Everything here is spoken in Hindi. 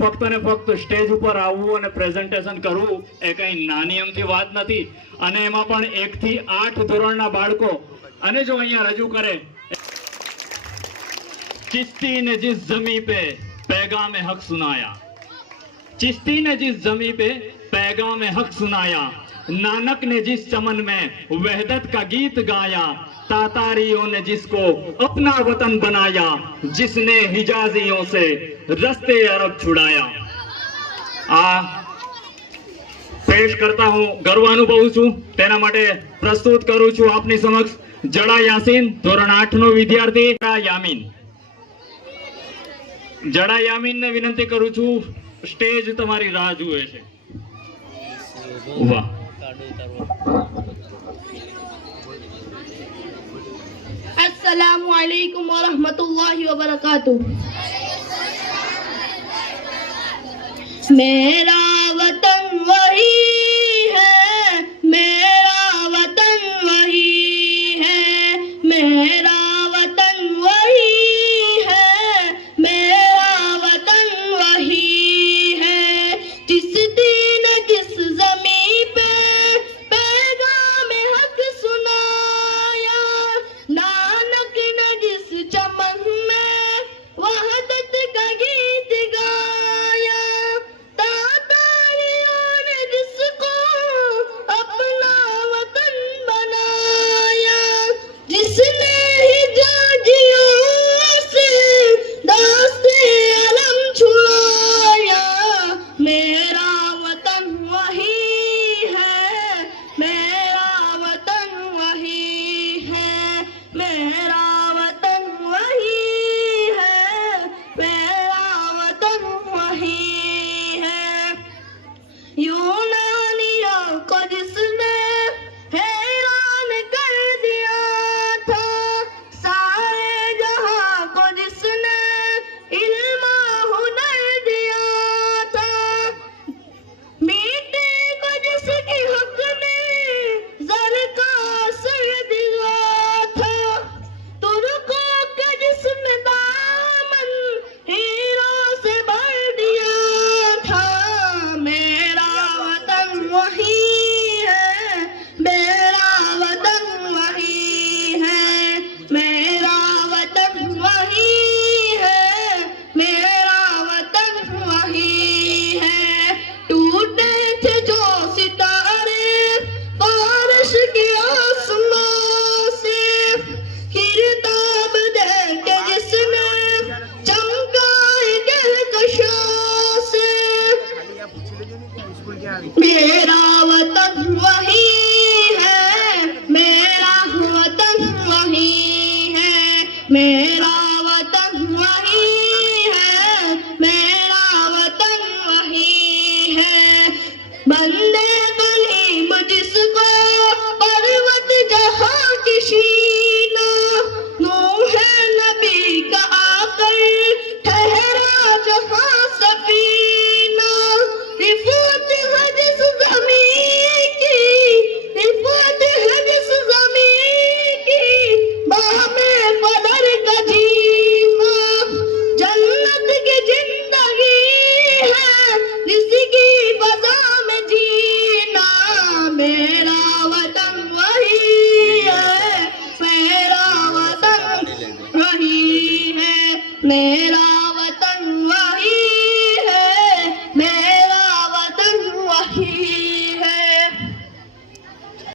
ફક્ત ને ફક્ત સ્ટેજ ઉપર આવવું અને પ્રેઝન્ટેશન કરવું એ કઈ નાની અમથી વાત નથી, અને એમાં પણ 1 થી 8 ધોરણના બાળકો અને જો અહીંયા રજૂ કરે, चिश्ती ने जिस जमी पे पैगाम हक सुनाया, चिश्ती ने जिस जमी पे पैगाम हक सुनाया, नानक ने जिस चमन में वहदत का गीत गाया, तातारियों ने जिसको अपना वतन बनाया, जिसने हिजाजियों से रस्ते अरब छुड़ाया। आ पेश करता हूं, गर्व अनुभवुं છું, તેના માટે પ્રસ્તુત કરું છું આપની સમક્ષ જડા યાસીન, ધોરણ 8 નો વિદ્યાર્થી જડા યામીન ને વિનંતી કરું છું, સ્ટેજ તમારી રાહ જુએ છે। વાહ, अस्सलामु अलैकुम व रहमतुल्लाहि व बरकातुहू। मेरा वतन वही है, मेरा वतन वही है, मेरा वतन वही है, मेरा वतन वही है। जिस दिन जिस ज़मीं पे पैगाम हक सुनाया, नानक ने जिस चमन में वहदत का गीत गाया, तातारियों ने जिसको अपना वतन बनाया, जिसने हिजाजियों से दास्ते अलम छुड़ाया। मेरा वतन वही है, मेरा वतन वही है, मेरा वतन वही है, मेरा वतन वही है। यूनानियों को जिसने हैरान कर दिया था, सारे जहां को जिसने इल्म हुनर दिया था, मिट्टी को जिसकी हक ने ज़र का सर दिया था, तुर्कों के जिसने दामन हीरों से भर दिया था। मेरा वतन वही है, मेरा वतन वही है, मेरा वतन वही है, मेरा वतन वही है। टूटे थे जो सितारे बारिश के आसमां से, खिरताब दे के जिसने चमकाए कहकशां से। मेरा वतन वही है, मेरा वतन वही है, मेरा वतन वही है, मेरा वतन वही है। बंदे कलीम जिसको पर्वत जहां की शीना, नूह नबी का आकर ठहरा जहां सफीना। रिफत है जिस ज़मीं की, रिफत है जिस ज़मीं की, बामे पदर का जीना। जन्नत की जिंदगी है जिसकी फज़ा में जीना। मेरा वतन वही है, मेरा वतन वही है, मेरा वतन वही है, मेरा वतन वही